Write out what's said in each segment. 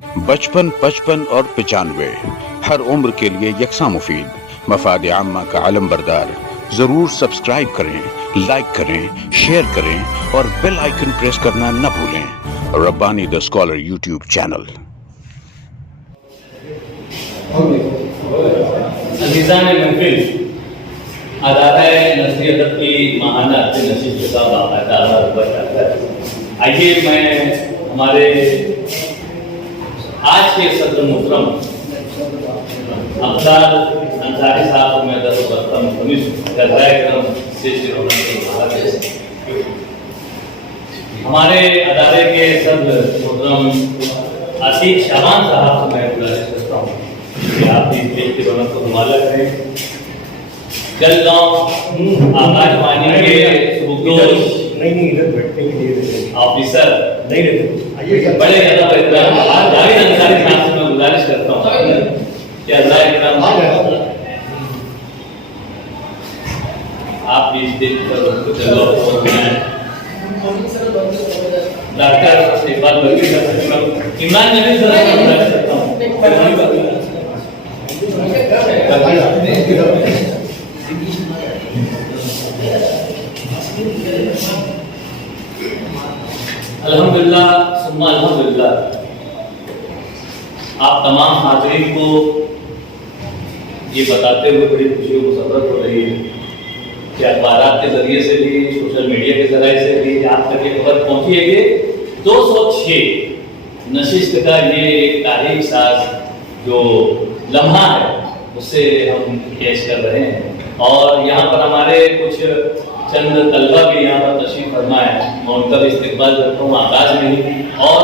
बचपन, 55 और 95 हर उम्र के लिए यकसा मुफीद, मफाद आम्मा का आलम बरदार। जरूर सब्सक्राइब करें, लाइक करें, शेयर करें और बेल आइकन प्रेस करना न भूलें। Rabbani the scholar YouTube channel. नसरी अदब की माहाना नशीब के साथ आइए मैं हमारे आज के सत्र मोहतरम अब्दाल अंसारी साहब को मैं दस करता हूँ हमारे अदारे के सदर मोहतरम आसिफ शाबान साहब को मैं गुजारिश करता हूँ कि आप इस देश की रौनक को संभाला करें। जलगांव आकाशवाणी के ऑफिसर बड़े जावेद अंसारी साहब से मैं गुजारिश करता हूँ कि आप भी इस दिन डॉक्टर इकबाल इमरान नबी सर गुजारिश करता हूँ। अल्हम्दुलिल्लाह सुम्मा अल्हम्दुलिल्लाह, आप तमाम हाज़रीन को ये बताते हुए बड़ी खुशी को मुसर्रत हो रही है कि अखबारात के जरिए से भी, सोशल मीडिया के जरिए से भी आप तक ये खबर पहुंची है कि 206 नशिस्त का ये एक तारीख साज जो लम्हा है उससे हम पेश कर रहे हैं। और यहाँ पर हमारे कुछ चंद तलबा भी यहाँ पर तशरीफ फरमा है, मैं उनका भी इस्तेकबाल करता हूँ आगाज में ही। और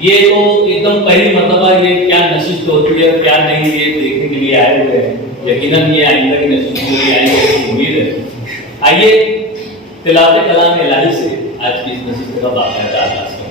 ये तो एकदम पहली मरतबा ये क्या नशिस्त होती है क्या नहीं ये देखने के लिए आए हुए हैं। यकीनन ये आइंदा की नशिस्त के लिए आएंगे ऐसी उम्मीद है। आइए तिलावत कलाम इलाही से आज की इस नशिस्त का बाकायदा आगाज करते हैं।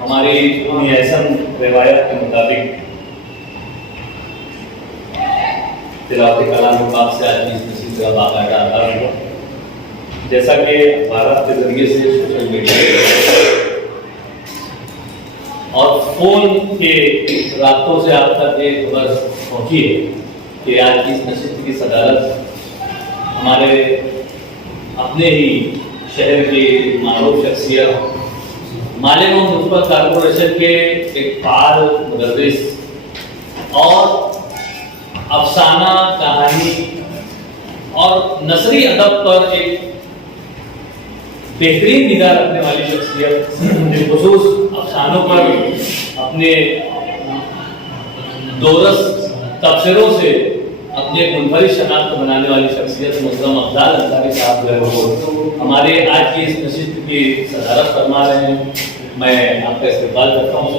हमारी ऐसा रिवायत के मुताबिक तिलावत कलाम पाक से आज इस नसीब का बाकायदा आगाज हुआ। जैसा कि अखबारात के जरिए से, सोशल मीडिया और फोन के रास्तों से आप तक ये खबर पहुंची है कि आज की इस नसीब की सदारत हमारे अपने ही शहर की मारूफ शख्सियत मालिक मुस्तफा कॉर्पोरेशन के एक फाल मुदर्रिस और अफसाना कहानी और नसरी अदब पर एक बेहतरीन निगाह रखने वाली शख्सियत, बिलखुसूस अफसानों पर अपने दोरस तबसरों से अपने मुनफरिद शनाख्त बनाने वाली शख्सियत मोहतरम अब्दाल अंसारी साहब जो है वो हमारे आज की इस नशिस्त की सदारत फरमा रहे हैं। मैं आपका इस्तेकबाल करता हूँ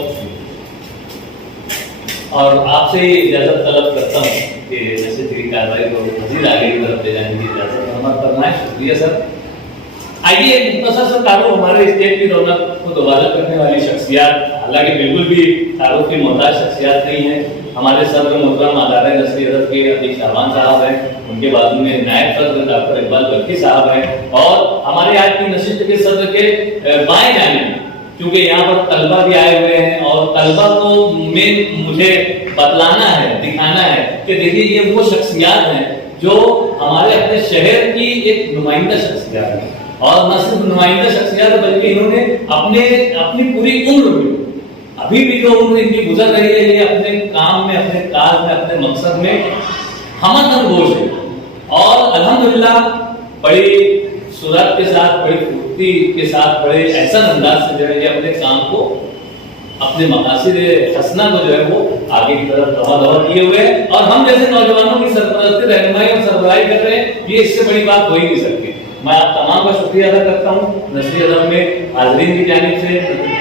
और आपसे इजाज़त तलब करता हूँ कि नशिस्त की कार्रवाई को मज़ीद आगे की तरफ ले जाने की इजाज़त हमारा करना है। शुक्रिया सर। आइए एक मुख्तसर सा तारुफ हमारे स्टेट की रौनक को दोबारा करने वाली शख्सियत, हालांकि बिल्कुल भी तारुफ की मोहताज शख्सियत नहीं है, हमारे सदर मोहतरम अदारे नसरी अदब के अतीक शाबान साहब हैं, उनके बाद में नायब सदर डॉक्टर इकबाल बल्की साहब हैं और हमारे आज की नशिस्त के सदर के बाएं जाने क्योंकि यहाँ पर तलबा भी आए हुए हैं और तलबा को में मुझे बतलाना है, दिखाना है कि देखिए ये वो शख्सियात हैं जो हमारे अपने शहर की एक नुमाइंदा शख्सियात है, और न सिर्फ नुमाइंदा शख्सियात बल्कि इन्होंने अपनी पूरी उम्र में, अभी भी जो उम्र इनकी गुजर रही है, ये अपने काम में, अपने काज में, अपने मकसद में हमदम गोश है। और अल्हम्दुलिल्लाह बड़ी सुरत के साथ, बड़ी फुर्ती के साथ, बड़े ऐसा अंदाज से जो है ये अपने काम को, अपने मकासिद हसना को जो है वो आगे की तरफ दवा किए हुए हैं, और हम जैसे नौजवानों की सरपरस्ती, रहनुमाई और सरबराही कर रहे हैं। ये इससे बड़ी बात हो ही नहीं सकती। मैं आप तमाम का शुक्रिया अदा करता हूँ। नस्री अदब में हाजरीन की जानिब से,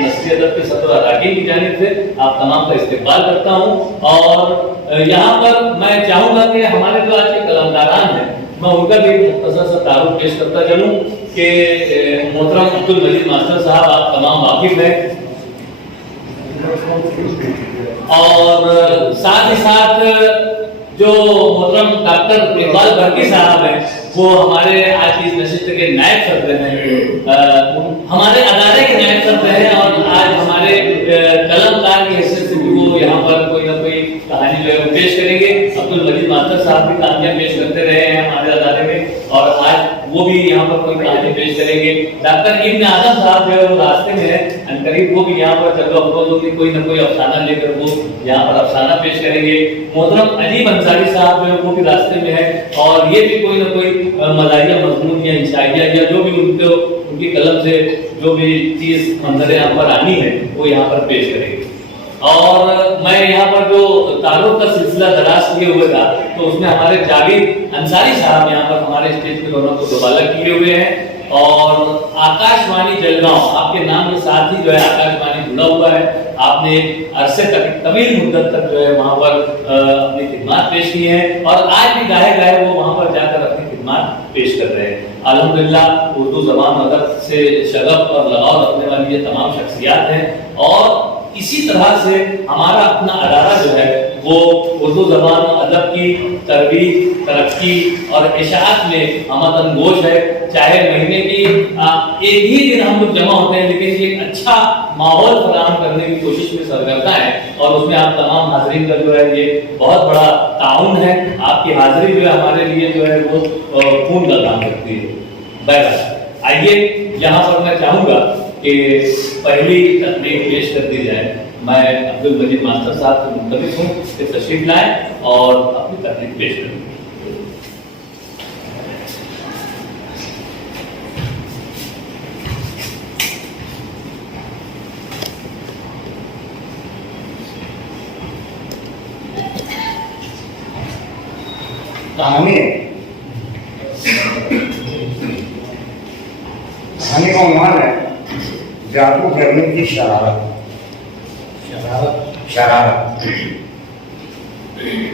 नस्री अदब के सदर अराकीन की जानिब से आप तमाम का इस्तेक़बाल करता हूँ। और यहाँ पर मैं चाहूँगा कि हमारे जो आज के कलामदारान हैं, मैं उनका भी मुख्तसर सा तारुफ पेश करता चलूँ कि मोहतरम अब्दुल मजीद मास्टर साहब आप तमाम वाकिफ हैं, और साथ ही साथ जो मोहतरम डॉक्टर इकबाल बर्की साहब हैं, वो हमारे आज की इस नशिस्त के नायब सदर हैं, हमारे अदारे के नायब सदर हैं, और आज हमारे कलमकार की हैसियत से भी वो यहाँ पर कोई ना कोई कहानी जो है वो पेश करेंगे। अब्दुल मजीद मास्टर साहब भी कहानियाँ पेश करते रहे हैं हमारे अदारे में, और आज वो भी यहाँ पर कोई कहानी पेश करेंगे। डॉक्टर इब्न आदम साहब जो है वो रास्ते में है, करीब वो भी यहाँ पर जगह अफरोजों की कोई ना कोई अफसाना लेकर वो यहाँ पर अफसाना पेश करेंगे। मोहतरम अजीब अंसारी साहब जो है वो भी रास्ते में है, और ये भी कोई ना कोई मज़ाहिया मज़मून या इंशाइया या जो भी उनकी कलम से जो भी चीज़ मंजर यहाँ पर आनी है वो यहाँ पर पेश करेंगे। और मैं यहाँ पर जो तारुफ का सिलसिला दराज किए हुए था, तो उसमें हमारे जावेद अंसारी साहब यहाँ पर हमारे स्टेज पे दोनों को दोबाला किए हुए हैं, और आकाशवाणी जलगांव आपके नाम के साथ ही जो है आकाशवाणी जुड़ा हुआ है। आपने अरसे तक, तवील मुद्दत तक जो है वहाँ पर अपनी खिदमत पेश की है, और आज भी गाहे गाहे वो वहाँ पर जाकर अपनी खिदमत पेश कर रहे हैं। अल्हम्दुलिल्लाह उर्दू ज़बान अदब से शगफ और लगाव रखने वाली ये तमाम शख्सियात हैं, और इसी तरह से हमारा अपना अदारा जो है वो उर्दू ज़बान अदब की तरबीज, तरक्की और इशाअत में हमदम गोश है। चाहे महीने की एक ही दिन हम लोग जमा होते हैं, लेकिन ये एक अच्छा माहौल फराहम करने की कोशिश में सरगर्दा है, और उसमें आप तमाम हाज़रीन का जो है ये बहुत बड़ा ताउन है। आपकी हाज़िरी जो है हमारे लिए जो है वो खून का काम करती है। बहरहाल आइए यहाँ पर मैं चाहूँगा कि पहली तकरीर पेश कर दी जाए। मैं अब्दुल मजीद मास्टर साहब को मुंतज़िर हूँ कि तशरीफ लाएं और अपनी तकरीर पेश करें। कहानी का उन्वान है जादू करने की शरारत।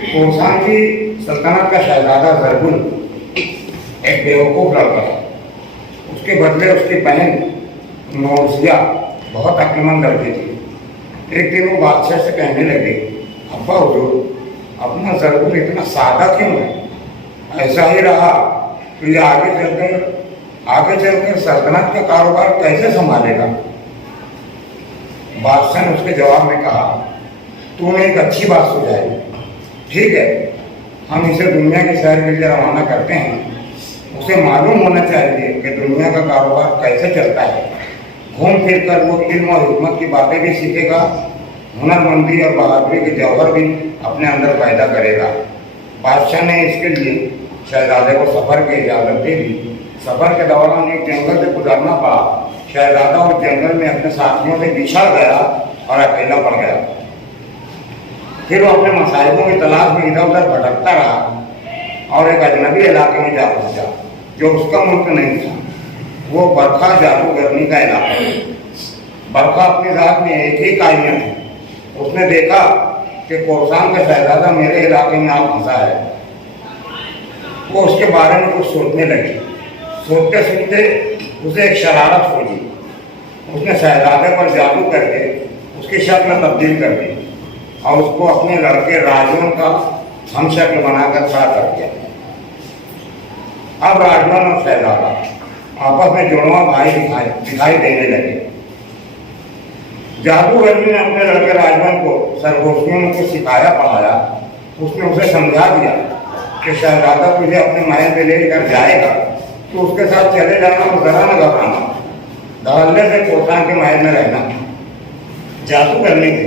कोरसान की सल्तनत का शहजादा जरगुल एक बेवकूफ लड़का था। उसके बदले उसकी बहन नौसिया बहुत अक्लमंद लड़की थी। एक दिन वो बादशाह से कहने लगे, अब्बा हुजूर, अपना जरगुल इतना सादा क्यों है? ऐसा ही रहा तो ये आगे चलकर सल्तनत का कारोबार कैसे संभालेगा? बादशाह ने उसके जवाब में कहा, तूने एक अच्छी बात सुझाई, ठीक है, हम इसे दुनिया के शहर के लिए रवाना करते हैं। उसे मालूम होना चाहिए कि दुनिया का कारोबार कैसे चलता है। घूम फिर कर वो इल्म और हिकमत की बातें भी सीखेगा, हुनरमंदी और बहादुरी के जौहर भी अपने अंदर पैदा करेगा। बादशाह ने इसके लिए शहजादे को सफ़र की इजाज़त दे दी। सफ़र के दौरान एक जंगल से गुजरना पड़ा। शहजादा उस जंगल में अपने साथियों से बिछड़ गया और अकेला पड़ गया। फिर वो अपने मसाइलों की तलाश में इधर उधर भटकता रहा और एक अजनबी इलाके में जा पहुंचा जो उसका मुल्क नहीं था। वो बरखा जादूगरनी का इलाका है। बरखा अपनी रात में एक ही कायम है। उसने देखा कि कोरसान का शहजादा मेरे इलाके में आ फंसा है। वो उसके बारे में कुछ सोचने लगी। सोचते सोचते उसे एक शरारत सूझी। उसने शहजादे पर जादू करके उसकी शक्ल तब्दील कर दी और उसको अपने लड़के राजवन का हम शक्ल बनाकर खड़ा कर दिया। अब राजवन और शहजादा आपस में जुड़वा भाई दिखाई देने लगे। जादूगर ने अपने लड़के राजवन को सरगोशियों में कुछ सिखाया पढ़ाया। उसने उसे समझा दिया कि शहजादा तुझे अपने महल पे लेकर जाएगा तो उसके साथ चले जाना और जरा न घबराना, धड़ल्ले से कोसान के महल में रहना। जादू करने के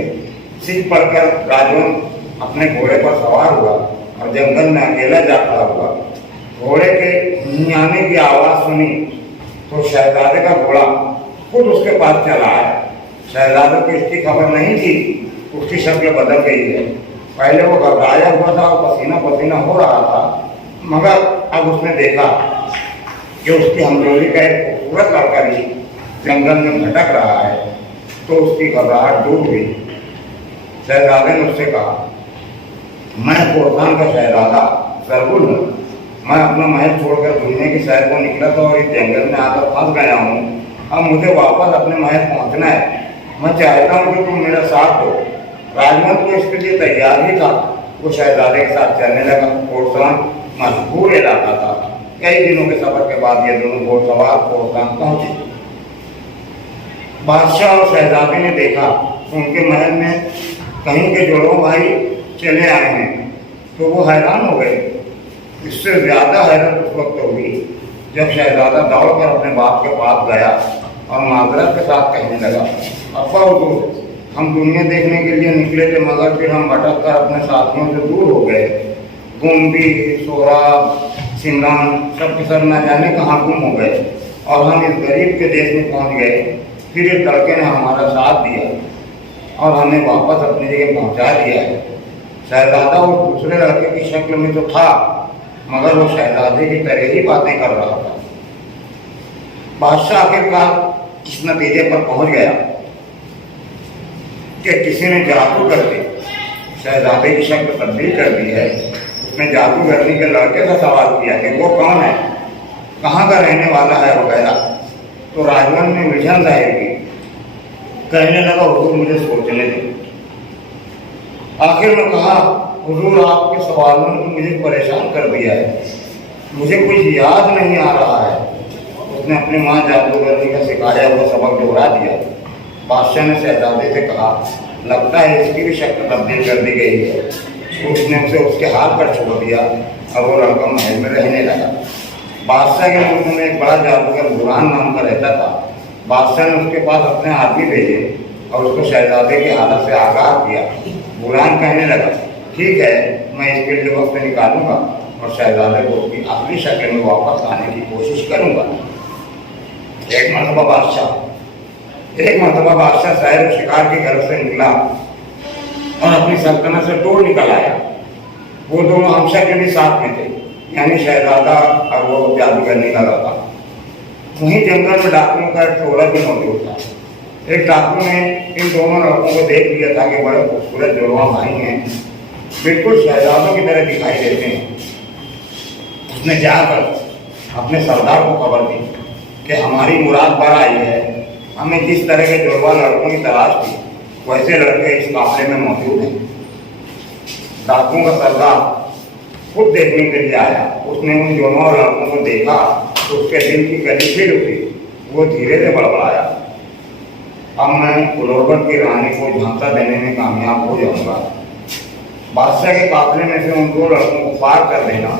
सीख पढ़कर राजवन अपने घोड़े पर सवार हुआ और जंगल में अकेला जा खड़ा हुआ। घोड़े के हिंयाने की आवाज सुनी तो शहजादे का घोड़ा खुद उसके पास चला आया। शहजादे को इसकी खबर नहीं थी, उसकी शक्ल बदल गई है। पहले वो घबराया हुआ था और पसीना पसीना हो रहा था, मगर अब उसने देखा कि उसकी हमजोली का एक खूबसूरत लड़का भी जंगल में भटक रहा है, तो उसकी घबराहट दूर हुई। शहजादे ने उससे कहा, मैं कोसान का शहजादा सरगुल हूँ। मैं अपना महल छोड़कर दुनिया की सैर को निकला था और इस जंगल में आकर फंस गया हूँ। अब मुझे वापस अपने महल पहुँचना है। मैं चाहता हूँ कि तुम मेरा साथ दो। राजवन तो इसके लिए तैयार ही था। वो शहजादे के साथ चलने लगा। कोसान मशहूर इलाका था। कई दिनों के सफर के बाद ये दोनों घोड़सवार कोसान पहुंचे। बादशाह और शहजादे ने देखा तो उनके महल में कहीं के जोड़ों भाई चले आए हैं, तो वो हैरान हो गए। इससे ज्यादा हैरत उस वक्त हुई जब शहजादा दौड़कर अपने बाप के पास गया और माजरत के साथ कहने लगा, अब्बा हुजूर, हम दुनिया देखने के लिए निकले थे, मगर फिर हम भटक कर अपने साथियों से दूर हो गए। गुम्बी, सोहराब, सिमरान सब के सब न जाने कहाँ गुम हो गए और हम इस गरीब के देश में पहुँच गए। फिर इस लड़के ने हमारा साथ दिया और हमें वापस अपनी जगह पहुँचा दिया है। शहजादा उस दूसरे लड़के की शक्ल में तो था, मगर वो शहजादे की तरह ही बातें कर रहा था। बादशाह आखिरकार इस नतीजे पर पहुंच गया कि किसी ने जादू करके शहजादे की शक्ल तब्दील कर दी है। उसने जादूगरनी के लड़के से सवाल किया कि वो कौन है, कहाँ का रहने वाला है वगैरह। तो राजवन ने उलझन जाहिर की, कहने लगा, हुजूर मुझे सोचने दो। आखिर में कहा, हुजूर आपके सवालों ने मुझे परेशान कर दिया है, मुझे कुछ याद नहीं आ रहा है। उसने अपनी माँ जादूगरनी का सिखाया हुआ सबक दोहरा दिया। बादशाह ने शहजादे से कहा, लगता है इसकी भी शक्ल तब्दील कर दी गई है। उसने उसे उसके हाथ पर छोड़ दिया और वो लड़का महल में रहने लगा। बादशाह के मुल्क में एक बड़ा जादूगर बुरहान नाम का रहता था। बादशाह ने उसके पास अपने आदमी भेजे और उसको शहजादे की हालत से आगाह किया। बुरहान कहने लगा, ठीक है, मैं इसके लिए वक्त निकालूंगा और शहजादे को उसकी असली शक्ल में वापस लाने की कोशिश करूंगा। एक मरतबा बादशाह शहर शिकार की घर से निकला और अपनी सल्तनत से टोल निकल आया। वो दोनों हमशक्ल भी साथ में थे, यानी शहजादा और वो जादूगरनी का लड़का। वहीं जंगल में डाकुओं का एक टोला भी मौजूद था। एक डाकू ने इन दोनों लड़कों को देख लिया था कि बड़े खूबसूरत जुड़वा भाई हैं, बिल्कुल शहजादों की तरह दिखाई देते हैं। उसने जाकर अपने सरदार को खबर दी कि हमारी मुराद पर आई है, हमें जिस तरह के जुड़वा लड़कों की तलाश थी वैसे लड़के इस काफले में मौजूद हैं। डाकुओं का सरदार खुद देखने के लिए आया। उसने उन जुड़वा लड़कों को देखा तो उसके दिल की कली खिल उठी। वो धीरे से बड़बड़ाया, अब मैं गुलोरबन की रानी को झांसा देने में कामयाब हो जाऊंगा। बादशाह के काफले में से उन दो लड़कों को पार कर देना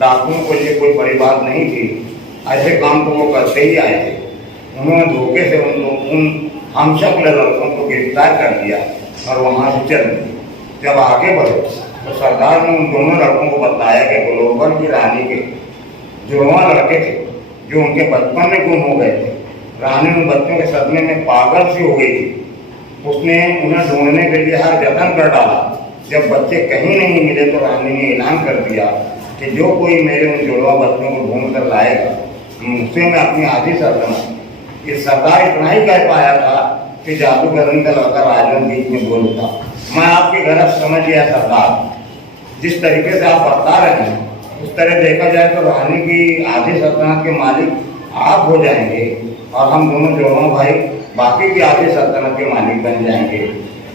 डाकुओं को ये कोई बड़ी बात नहीं थी। ऐसे काम तो वो करते ही आए थे। उन्होंने धोखे से उन हमशक्ल लड़कों को गिरफ्तार कर दिया और वहाँ से चल दिए। जब आगे बढ़े तो सरदार ने उन दोनों लड़कों को बताया कि गुलोरबन की रानी के जुड़वा लड़के थे जो उनके बचपन में गुम हो गए थे। रानी उन बच्चों के सदमे में पागल सी हो गई थी। उसने उन्हें ढूंढने के लिए हर जतन कर डाला। जब बच्चे कहीं नहीं मिले तो रानी ने ऐलान कर दिया कि जो कोई मेरे उन जुड़वा बच्चों को ढूंढ कर लाएगा मुझसे मैं अपनी आधी सल्तनत। ये सरदार इतना ही कह पाया था कि जादूगरनी का लड़का राजवन बीच में बोल उठा, मैं आपकी गलत समझ गया सरदार। जिस तरीके से आप बता रहे हैं उस तरह देखा जाए तो रानी की आधी सल्तनत के मालिक आप हो जाएंगे और हम दोनों जुड़वा भाई बाकी की आधी सल्तनत के मालिक बन जाएंगे।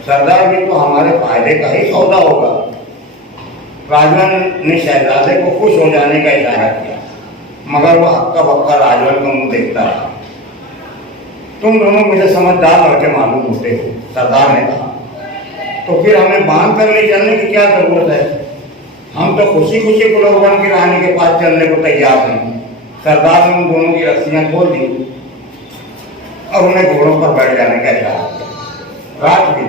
सरदार भी तो हमारे फायदे का ही सौदा होगा। राजवन ने शहजादे को खुश हो जाने का इशारा किया, मगर वह हक्का बक्का राजवन का मुंह देखता रहा। तुम दोनों मुझे समझदार लड़के मालूम होते हो, सरदार ने कहा। तो फिर हमें बांध कर ले चलने की क्या जरूरत है? हम तो खुशी खुशी गुलोबन की रानी के पास चलने को तैयार हैं। सरदार ने उन दोनों की रस्सियां खोल दी और उन्हें घोड़ों पर बैठ जाने का इशारा किया। रात भी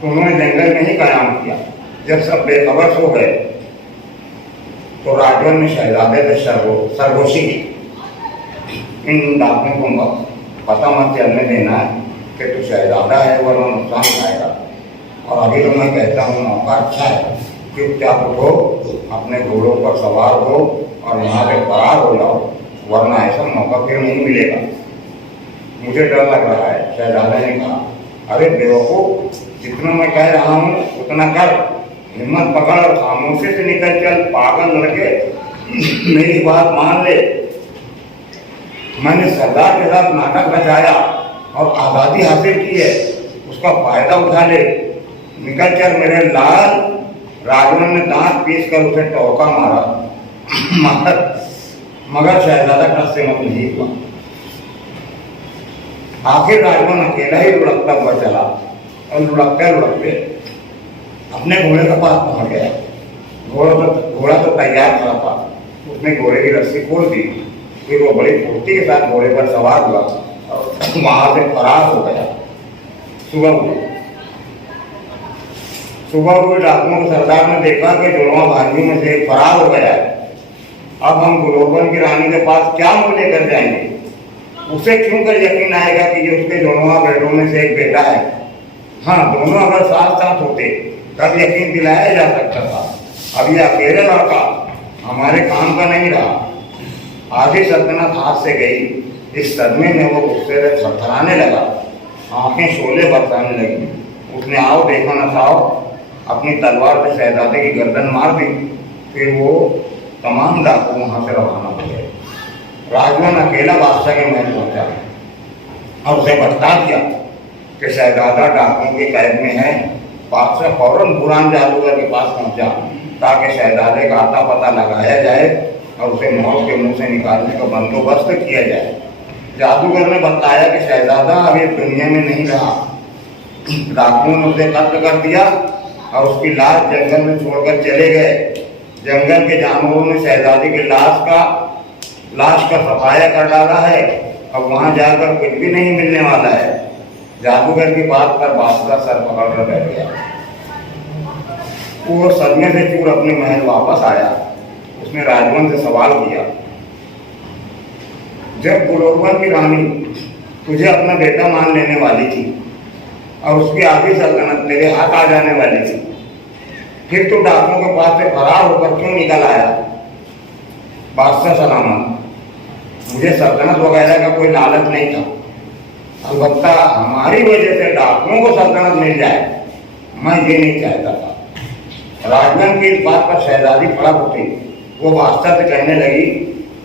तो उन्होंने जंगल में ही कयाम किया। जब सब बेखबर सो गए तो राजवन ने शहजादे से सरगोशी की, इन डाकुओं को पता मत चलने देना है कि तू शहजादा है, वरना नुकसान उठाएगा। और अभी तो मैं कहता हूँ मौका अच्छा है, चुपचाप उठो, अपने घोड़ों पर सवार हो और यहाँ से फरार हो जाओ, वरना ऐसा मौका फिर नहीं मिलेगा। मुझे डर लग रहा है, शहजादे ने कहा। अरे बेवकूफ, जितना मैं कह रहा हूँ उतना कर, हिम्मत पकड़ और खामोशी से निकल चल। पागल लड़के, मेरी बात मान ले। मैंने सरदार के साथ नाटक रचाया और आज़ादी हासिल की है, उसका फायदा उठा ले। निकल चल मेरे लाल। राजवन ने दांत पीस कर उसे टोका मारा, मगर शहजादा का हिम्मत नहीं हुआ। आखिर राजवन अकेला ही लुढ़कता हुआ चला और लुढ़कते लुढ़कते अपने घोड़े के पास पहुंच गया। घोड़ा तो तैयार खड़ा था। उसने घोड़े की रस्सी खोल दी। फिर वो बड़ी फुर्ती के साथ घोड़े पर सवार हुआ और वहां से फरार हो गया। सुबह हुई डाकुओं को सरदार ने देखा कि जुड़वा भाइयों में से एक फरार हो गया है। अब हम गुलोबन की रानी के पास क्या मुंह लेकर जाएंगे? उसे क्यों कर यकीन आएगा कि ये उसके जुड़वा बेटों में से एक बेटा है? हाँ, दोनों अगर साथ साथ होते तब यकीन दिलाया जा सकता था। अब ये अकेले लड़का हमारे काम का नहीं रहा। आधी सल्तनत हाथ से गई। इस सदमे में वो गुस्से से थरथराने लगा, आंखें शोले बरसाने लगी। उसने आओ देखो न खाओ अपनी तलवार से शहजादे की गर्दन मार दी। फिर वो तमाम डाकू वहां से रवाना हो गए। राजवन अकेला बादशाह के महल पहुंचा और उसे बता दिया कि शहजादा डाकुओं की कैद में है। बादशाह फौरन बुरान जादूगर के पास पहुंचा ताकि शहजादे का आता पता लगाया जाए और उसे मौत के मुंह से निकालने का बंदोबस्त किया जाए। जादूगर ने बताया कि शहजादा अभी दुनिया में नहीं रहा। डाकुओं ने उसे कत्ल कर दिया और उसकी लाश जंगल में छोड़कर चले गए। जंगल के जानवरों ने शहजादी की लाश का सफाया कर डाला है। अब वहां जाकर कुछ भी नहीं मिलने वाला है। जादूगर की बात पर बादशाह सर पकड़कर बैठ गया। वो सदमे से चूर अपने महल वापस आया। उसने राजवन से सवाल किया, जब गुलोबन की रानी तुझे अपना बेटा मान लेने वाली थी और उसकी आधी सल्तनत तेरे हाथ आ जाने वाली थी, फिर तू डाकुओं के पास से फरार होकर क्यों निकल आया? बादशाह सलामत, मुझे सल्तनत वगैरह का कोई लालच नहीं था। अलबत्ता हमारी वजह से डाकुओं को सल्तनत मिल जाए, मैं ये नहीं चाहता था। राजवन की इस बात पर शहजादी फड़क उठी। वो बादशाह से कहने लगी,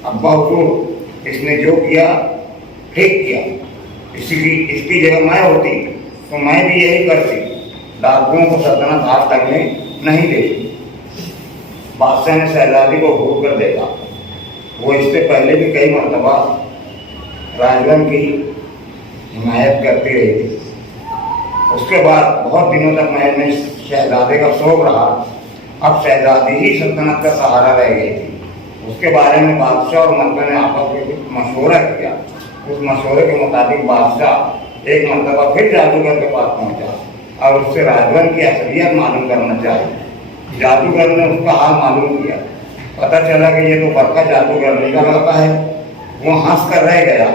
अब्बा हुजूर, इसने जो किया ठीक किया। इसकी जगह मैं होती तो मैं भी यही करती। डाकुओं को सल्तनत हाथ लगने नहीं देती। बादशाह ने शहजादी को घूर कर देखा। वो इससे पहले भी कई मरतबा राजवन की हिमायत करती रही थी। उसके बाद बहुत दिनों तक महल में शहजादे का शौक रहा। अब शहजादी ही सल्तनत का सहारा रह गई थी। उसके बारे में बादशाह और मंत्री ने आपस में मशवरा किया। उस मशवरे के मुताबिक बादशाह एक मरतबा फिर जादूगर के पास पहुंचा और उससे राजवन की असलियत मालूम करना चाहिए। जादूगर ने उसका हाल मालूम किया। पता चला कि ये तो बड़का जादूगर नहीं का लड़का है। वो हंस कर रह गया,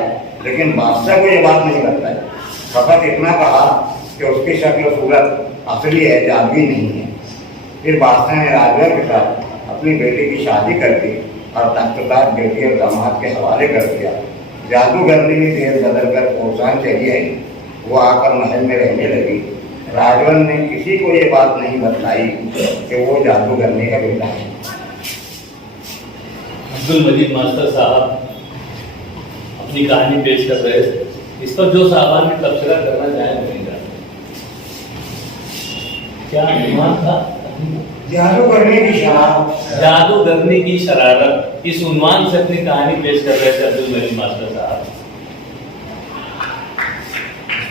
लेकिन बादशाह को ये बात नहीं लगता है। फकत इतना कहा कि उसकी शक्ल सूरत असली है, जादुई नहीं है। फिर बादशाह ने राजवन के साथ अपनी बेटी की शादी कर दी और तख्तदार बेटी और दामाद के हवाले कर दिया। जादूगरनी भी देर बदल कर कोसान चली आई। वो आकर महल में रहने लगी। राजवन ने किसी को ये बात नहीं बताई कि वो जादूगरनी का बेटा है। अब्दुल मजीद मास्टर साहब अपनी कहानी पेश कर रहे थे। इस पर जो साहबान भी तबसरा करना चाहे नहीं जाते। क्या अनुमान था? जादूगरनी की शरारत, इस उन्वान से अपनी कहानी पेश कर रहे थे अब्दुल मजीद मास्टर साहब।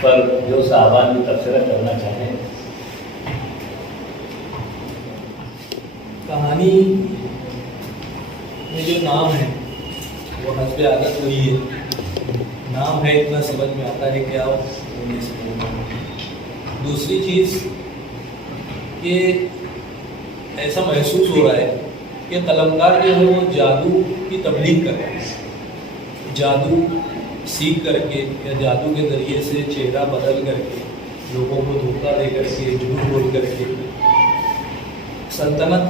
पर जो साहबान भी तबसरा करना चाहें। कहानी में जो नाम है वो हस्बे आदत वही है, नाम है इतना समझ में आता है क्या वो नहीं समझ में आता। दूसरी चीज़ कि ऐसा महसूस हो रहा है कि कलमकार जो है वो जादू की तबलीग कर रहे हैं, जादू सीख करके या जादू के ज़रिए से चेहरा बदल करके लोगों को धोखा दे करके झूठ बोल करके सल्तनत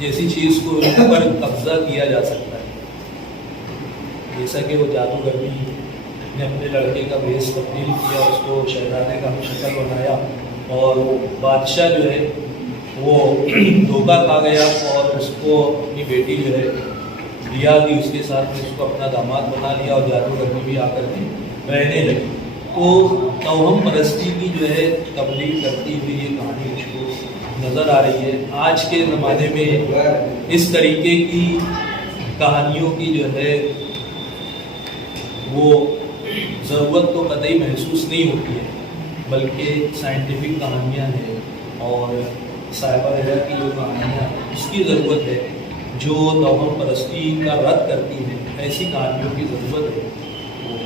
जैसी चीज़ को पर कब्जा किया जा सकता है। जैसा कि वो जादूगरनी ने अपने लड़के का भेष तब्दील किया, उसको शहजादे का शक्ल बनाया और बादशाह जो है वो धोखा खा गया और उसको अपनी बेटी जो है रिया दी, उसके साथ में उसको अपना दामाद बना लिया और जादूगरनी भी आकर के रहने लगी। तो तौहम परस्ती की जो है तबलीग करती हुई ये कहानी मुझको नज़र आ रही है। आज के ज़माने में इस तरीके की कहानियों की जो है वो ज़रूरत तो कतई महसूस नहीं होती है, बल्कि साइंटिफिक कहानियाँ हैं और साइबर एरर की जो कहानियाँ उसकी ज़रूरत है, जो तौहम परस्ती का रद्द करती हैं, ऐसी कहानियों की ज़रूरत है। तो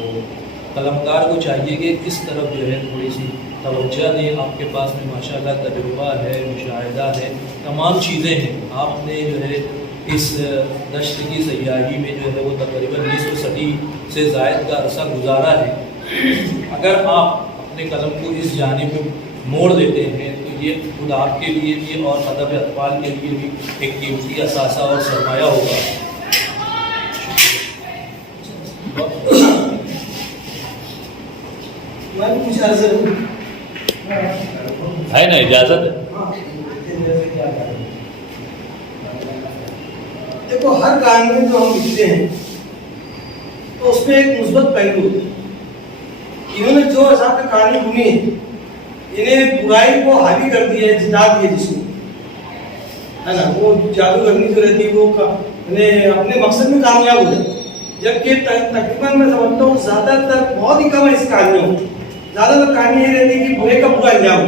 कलमकार को चाहिए कि इस तरफ जो है थोड़ी सी तवज्जो दें। आपके पास में माशाल्लाह तजुर्बा है, मुशाहिदा है, तमाम चीज़ें हैं। आपने जो है इस दश्त की सयाही में जो है वो तकरीबन 20 सदी से ज़ायद का अरसा गुजारा है। अगर आप अपने कलम को इस जानिब में मोड़ देते हैं तो ये खुद आपके लिए भी और अदब अतफाल के लिए भी एक कीमती असासा और सरमाया होगा। है ना, इजाज़त है। देखो, हर कहानी में जो हम लिखते हैं तो उसमें एक मुस्बत पहलू होता है। इन्होंने जो हिसाब से कहानी बुनी है, इन्हें बुराई को हावी कर दिया है, जिता दिया जिसको, है ना। वो जादूगरनी जो रहती है वो इन्हें अपने मकसद में कामयाब हो जाए, जबकि तकरीबन मैं समझता हूँ ज़्यादातर बहुत ही कम ऐसी कहानियाँ होती हैं। ज़्यादातर कहानी ये रहती है कि बुरे का बुरा अंजाम,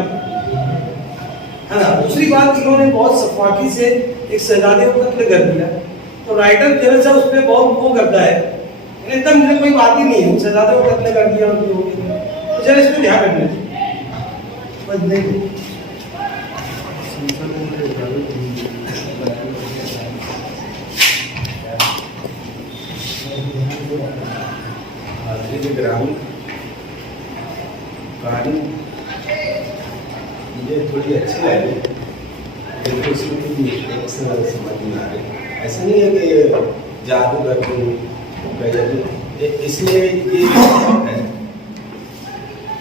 है ना। दूसरी बात, इन्होंने बहुत सफाकी से एक शहजादे को कत्ल कर दिया, तो राइटर जरा सा उस पर बहुत वो करता है, एकदम मुझे कोई बात ही नहीं है, शहजादे को कत्ल कर दिया और जो हो गया, तो जरा इस पर ध्यान रखना चाहिए। बस नहीं ग्रामीण कहानी मुझे थोड़ी अच्छी लगी, लेकिन उसमें कुछ मिस्टेक्स समझ में आ रही। ऐसा नहीं है कि जादू करके इसलिए ये है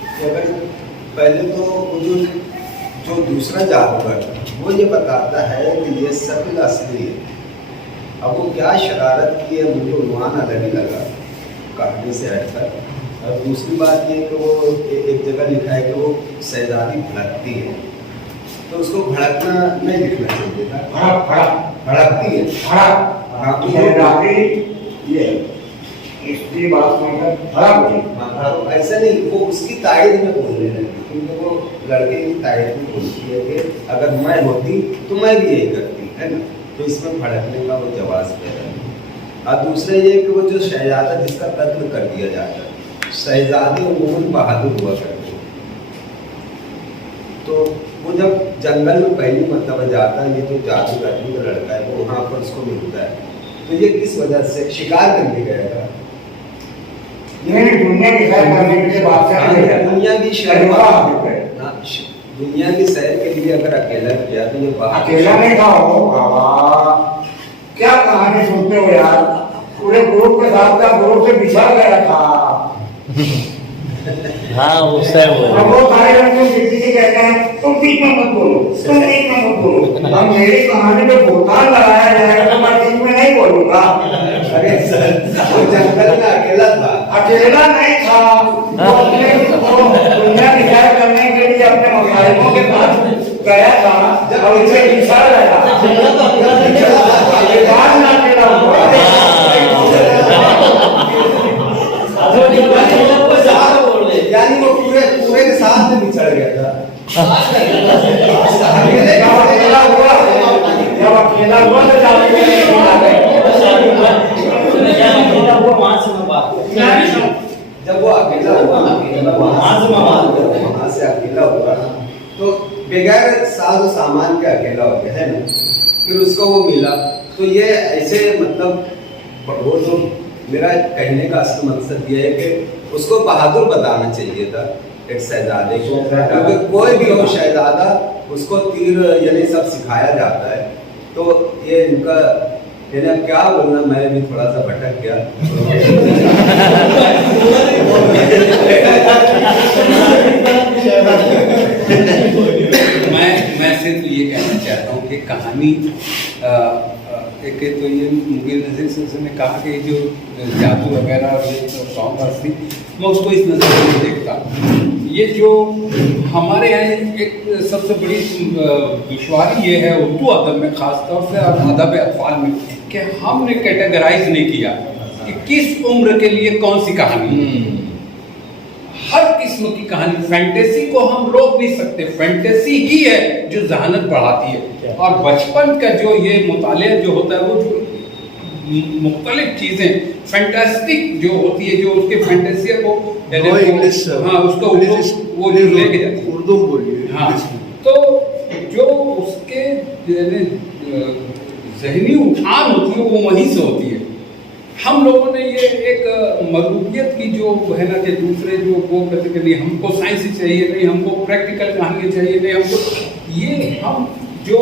कि अगर पहले तो जो दूसरा जादूगर वो ये बताता है कि ये शक्ल असली है, अब वो क्या शरारत की है मुझे अनुमान अलग ही लगा कहानी से हटकर। और दूसरी बात ये कि वो एक जगह लिखा है कि वो शहजादी भड़कती है, तो उसको भड़कना नहीं लिखना चाहिए था, भड़कती है। हाँ, तो शहजादी ये इसकी बात सुनकर भड़क गई। हाँ, तो ऐसा नहीं, वो उसकी तारीफ में बोलने लगी, क्योंकि वो लड़के की तारीफ में बोलती है कि अगर मैं होती तो मैं भी यही करती, है ना। तो इसमें भड़कने का वो जवाब पैदा नहीं। और दूसरा ये कि वो जो शहजादा जिसका कत्ल कर दिया जाता है, शहजादे उमूमन बहादुर हुआ करते, तो वो जब जंगल में पहली मरतबा जाता है, ये जो जादू करने का लड़का है वो वहाँ पर उसको मिलता है, तो ये किस वजह से शिकार करने गया था। दुनिया की सैर करने के लिए बादशाह ने भेजा। दुनिया की सैर हाँ, दुनिया की सैर के लिए अगर अकेला गया तो ये अकेला नहीं था वो। बाबा क्या कहानी सुनते हो यार, पूरे ग्रुप के साथ का ग्रुप से बिछा गया था। हाँ, उससे वो सारे लड़के किसी से कहते हैं तुम बीच में मत बोलो, तुम बीच में मत बोलो। अब मेरी कहानी पे बोलतान लगाया जाएगा तो मैं बीच में नहीं बोलूंगा। अरे सर, वो जंगल में अकेला था। अकेला नहीं था, वो अपने दुनिया की सैर करने के लिए अपने मुखालिफों के पास गया था और उसे बिछा गया। यानी वो पूरे बगैर साज सामान के अकेला हो गया है ना, फिर उसको वो मिला। तो ये ऐसे मतलब वो तो मेरा कहने का असल मकसद ये है कि उसको बहादुर बताना चाहिए था एक शहजादे को, क्योंकि कोई भी हो शहजादा उसको तीर यानी सब सिखाया जाता है। तो ये इनका यानी अब क्या बोलना, मैं भी थोड़ा सा भटक गया। मैं सिर्फ ये कहना चाहता हूँ कि कहानी एक तो ये मुग़ीर नज़ीर से ने कहा कि जो जादू वगैरह और ये शौक थी, मैं उसको इस नज़र से देखता। ये जो हमारे यहाँ एक सबसे बड़ी दुश्वारी ये है उर्दू अदब में, ख़ास तौर से और अदब अतफाल में, कि हमने कैटेगराइज नहीं किया कि किस उम्र के लिए कौन सी कहानी। हर किस्म की कहानी, फैंटेसी को हम रोक नहीं सकते, फैंटेसी ही है जो जहानत बढ़ाती है। और बचपन का जो ये मुतालिया जो होता है, वो जो मुख्तलिफ चीज़ें फैंटास्टिक जो होती है, जो उसके फैंटेसी को इंग्लिश, हाँ उसको वो लेके जाती है, उर्दू बोलिए। हाँ, तो जो उसके जहनी उठान होती है वो वहीं से होती है। हम लोगों ने ये एक मरूबियत की जो है ना कि दूसरे जो वो कहते कि नहीं हमको साइंस ही चाहिए, नहीं हमको प्रैक्टिकल कहानी चाहिए, नहीं हमको ये, हम जो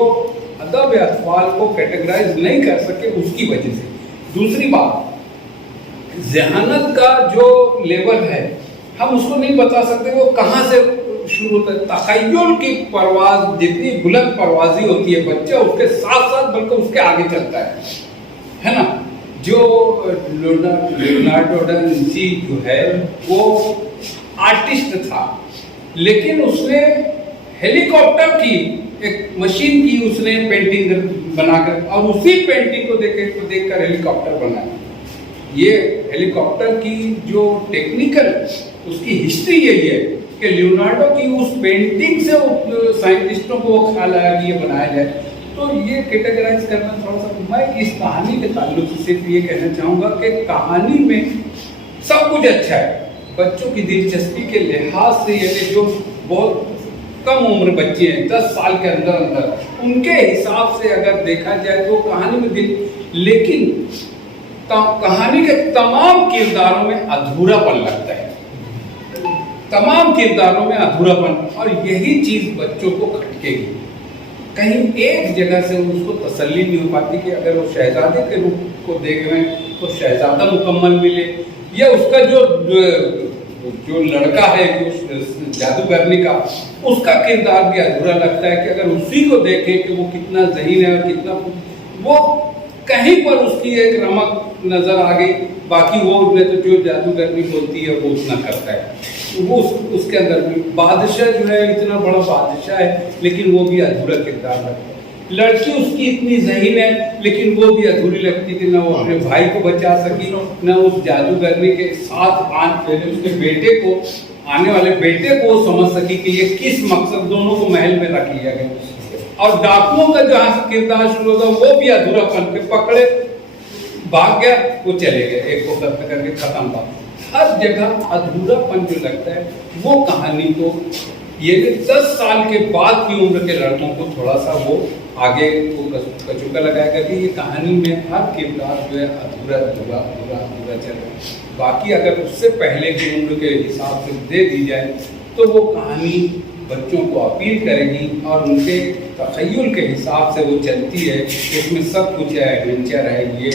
अदब अतफाल को कैटेगराइज नहीं कर सके उसकी वजह से। दूसरी बात, जहानत का जो लेवल है हम उसको नहीं बता सकते वो कहाँ से शुरू होता है। तखय्युल की परवाज जितनी बुलंद परवाजी होती है, बच्चा उसके साथ साथ बल्कि उसके आगे चलता है ना। जो लियोनार्डो डा विंची जो है वो आर्टिस्ट था, लेकिन उसने हेलीकॉप्टर की एक मशीन की उसने पेंटिंग बनाकर, और उसी पेंटिंग को देखकर हेलीकॉप्टर बनाया। ये हेलीकॉप्टर की जो टेक्निकल उसकी हिस्ट्री यही है कि लियोनार्डो की उस पेंटिंग से साइंटिस्टों को वो ख्याल आया कि ये बनाया जाए। तो ये कैटेगराइज करना थोड़ा सा, मैं इस कहानी के ताल्लुक से सिर्फ ये कहना चाहूँगा कि कहानी में सब कुछ अच्छा है। बच्चों की दिलचस्पी के लिहाज से ये जो बहुत कम उम्र बच्चे हैं 10 साल के अंदर उनके हिसाब से अगर देखा जाए तो कहानी में दिल, लेकिन कहानी के तमाम किरदारों में अधूरापन लगता है, तमाम किरदारों में अधूरापन, और यही चीज बच्चों को खटकेगी। कहीं एक जगह से उसको तसल्ली नहीं हो पाती कि अगर वो शहजादे के रूप को देख रहे हैं तो शहजादा मुकम्मल मिले, या उसका जो लड़का है जो जादूगरनी का, उसका किरदार भी अधूरा लगता है कि अगर उसी को देखें कि वो कितना ज़हीन है और कितना, वो कहीं पर उसकी एक रमक नजर आ गई, बाकी वो तो जो जादूगरनी बोलती है वो उतना करता है। वो उसके अंदर भी बादशाह जो है इतना बड़ा बादशाह है, लेकिन वो भी अधूरा किरदार लगता है। लड़की उसकी इतनी ज़हीन है लेकिन वो भी अधूरी लगती थी, ना वो अपने भाई को बचा सकी, ना उस जादूगरनी के साथ उसके बेटे को, आने वाले बेटे को समझ सकी कि ये किस मकसद, दोनों को महल में रख लिया गया। और डाकुओं का जहाँ से किरदार शुरू होता वो भी अधूरापन पे, पकड़े भाग गया, वो चले गए, एक को खत्म करके खत्म बात। हर जगह अधूरापन जो लगता है वो कहानी को, ये 10 साल के बाद की उम्र के लड़कों को थोड़ा सा वो आगे वो कचुका लगाएगा कि ये कहानी में हर किरदार जो है अधूरा चल रहा है। बाकी अगर उससे पहले की उम्र के हिसाब से दे दी जाए तो वो कहानी बच्चों को अपील करेगी और उनके तखय्युल के हिसाब से वो चलती है। इसमें सब कुछ है, एडवेंचर है, ये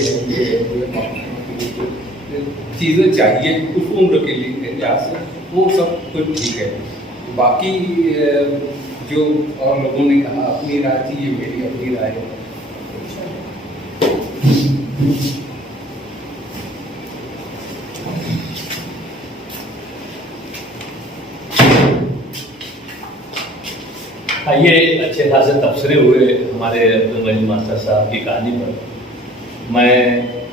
चीज़ें चाहिए उस उम्र के लिए लिहाज से, वो सब कुछ ठीक है। बाकी जो और लोगों ने कहा अपनी राय थी, ये मेरी अपनी राय है। ये अच्छे खासे तबसरे हुए हमारे अब्दुल मजीद मास्टर साहब की कहानी पर। मैं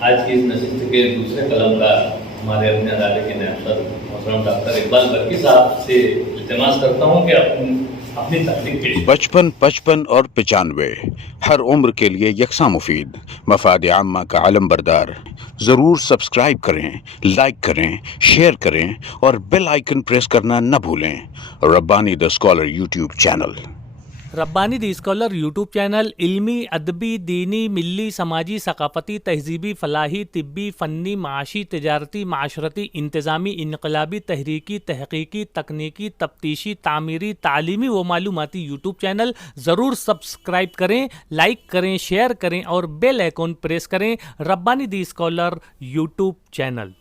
आज की इस नशिस्त के दूसरे कलमकार हमारे अपने अदारे के नायब मोहतरम डॉक्टर इकबाल बर्की साहब से इल्तिमास करता हूँ कि अपनी तकलीफ पेश। 55, 55 और 95 हर उम्र के लिए यकसा मुफीद, मफाद आम्मा का आलम बरदार। ज़रूर सब्सक्राइब करें, लाइक करें, शेयर करें और बेल आइकन प्रेस करना न भूलें। Rabbani the scholar YouTube channel. Rabbani the scholar YouTube channel इल्मी, अदबी, दीनी, मिल्ली, समाजी, सकाफती, तहजीबी, फलाही, तिब्बी, फ़न्नी, माशी, तिजारती, माशरती, इंतज़ामी, इनकलाबी, तहरीकी, तहकीकी, तकनीकी, तफ्तीशी, तामीरी, तालीमी व मालूमाती यूट्यूब चैनल। ज़रूर सब्सक्राइब करें, लाइक करें, शेयर करें और बेल आइकॉन प्रेस करें। Rabbani the scholar YouTube channel.